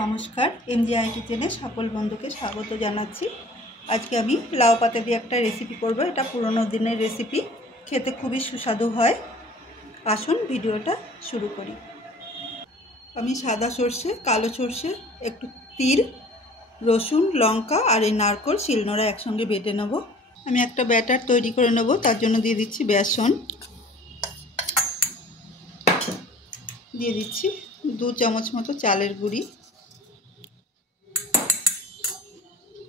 নমস্কার, এমজিআই কিচেনে সকল বন্ধুকে স্বাগত জানাচ্ছি। আজকে আমি লাউ পাতা দিয়ে একটা রেসিপি করব। এটা পুরনো দিনের রেসিপি, খেতে খুবই সুস্বাদু হয়। আসুন ভিডিওটা শুরু করি। আমি সাদা সর্ষে, কালো সর্ষে, একটু তিল, রসুন, লঙ্কা আর এই নারকেল শিলনোড়া একসঙ্গে বেটে নেব। আমি একটা ব্যাটার তৈরি করে নেব। তার জন্য দিয়ে দিচ্ছি বেসন, দিয়ে দিচ্ছি 2 চামচ মতো চালের গুঁড়ি,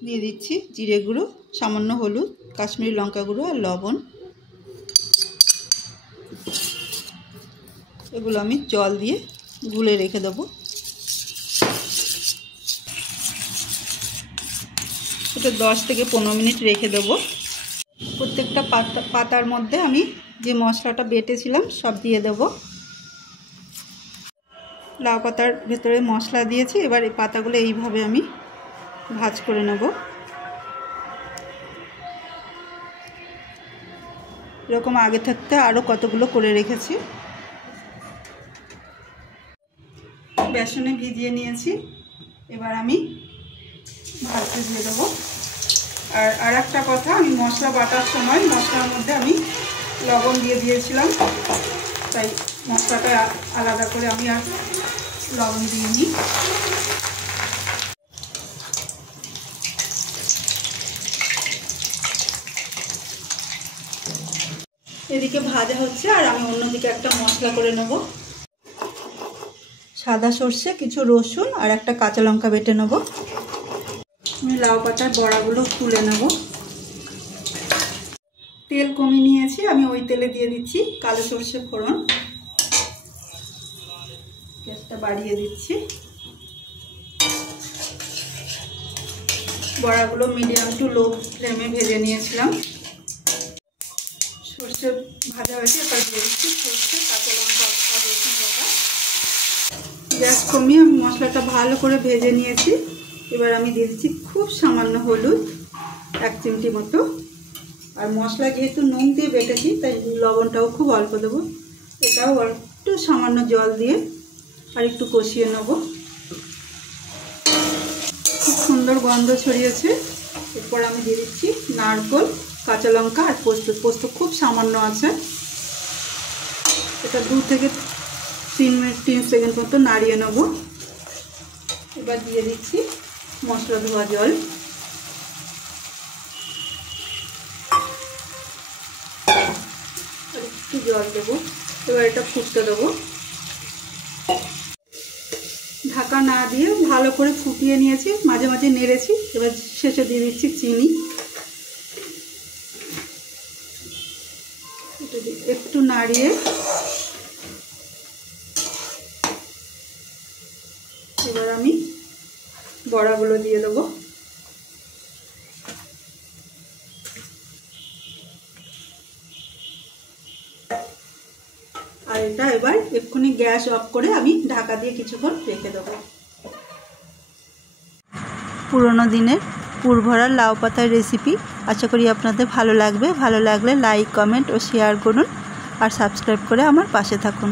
দিয়ে দিচ্ছি জিরে গুঁড়ো, সামান্য হলুদ, কাশ্মীরি লঙ্কা গুঁড়ো আর লবণ। এগুলো আমি জল দিয়ে গুলে রেখে দেবো। এটা 10 থেকে 15 মিনিট রেখে দেবো। প্রত্যেকটা পাতার মধ্যে আমি যে মশলাটা বেটেছিলাম সব দিয়ে দেব। লাউ পাতার ভেতরে মশলা দিয়েছি। এবার এই পাতাগুলো এইভাবে আমি ভাজ করে নেব। এরকম আগে থাকতে আরও কতগুলো করে রেখেছি। বেসনে ভিজিয়ে নিয়েছি। এবার আমি ভাজতে দিয়ে দেবো। আর একটা কথা, আমি মশলা বাটার সময় মশলার মধ্যে আমি লবণ দিয়ে দিয়েছিলাম, তাই মশলাটা আলাদা করে আমি আর লবণ দিয়ে নিই। এদিকে ভাজা হচ্ছে আর আমি অন্যদিকে একটা মশলা করে নেব। সাদা সর্ষে, কিছু রসুন আর একটা কাঁচা লঙ্কা বেটে নেব। আমি লাউ পাতার বড়াগুলো তুলে নেব। তেল কমিয়ে নিয়েছি, আমি ওই তেলে দিয়ে দিচ্ছি কালো সর্ষে ফোড়ন। গ্যাসটা বাড়িয়ে দিচ্ছি। বড়াগুলো মিডিয়াম টু লো ফ্লেমে ভেজে নিয়েছিলাম। সর্ষে ভাজা হয়েছে, এবার দিয়ে দিচ্ছি সর্ষে, কাঁচা লঙ্কা আর রসুন বাটা। গ্যাস কমিয়ে আমি মশলাটা ভালো করে ভেজে নিয়েছি। এবার আমি দিয়ে দিচ্ছি খুব সামান্য হলুদ, 1 চিমটি মতো। আর মশলা যেহেতু নুন দিয়ে বেটেছি, তাই লবণটাও খুব অল্প দেবো। এটাও একটু সামান্য জল দিয়ে আর একটু কষিয়ে নেব। খুব সুন্দর গন্ধ ছড়িয়েছে। এরপর আমি দিয়ে দিচ্ছি নারকেল, কাঁচা লঙ্কা আর পোস্ত খুব সামান্য আছে। এটা 2 থেকে 3 সেকেন্ড মতো নাড়িয়ে নেব। এবার দিয়ে দিচ্ছি মশলা ধোয়া জল। একটু জল দেবো। এবার এটা ফুটতে দেবো। ঢাকা না দিয়ে ভালো করে ফুটিয়ে নিয়েছি, মাঝে মাঝে নেড়েছি। এবার শেষে দিয়ে দিচ্ছি চিনি। একটু নাড়িয়ে এবার আমি বড়াগুলো দিয়ে দেবো। আর এটা এবার এক্ষুনি গ্যাস অফ করে আমি ঢাকা দিয়ে কিছুক্ষণ রেখে দেবো। পুরনো দিনের পুরভরা লাউ পাতার রেসিপি। আশা করি আপনাদের ভালো লাগবে। ভালো লাগলে লাইক, কমেন্ট ও শেয়ার করুন আর সাবস্ক্রাইব করে আমার পাশে থাকুন।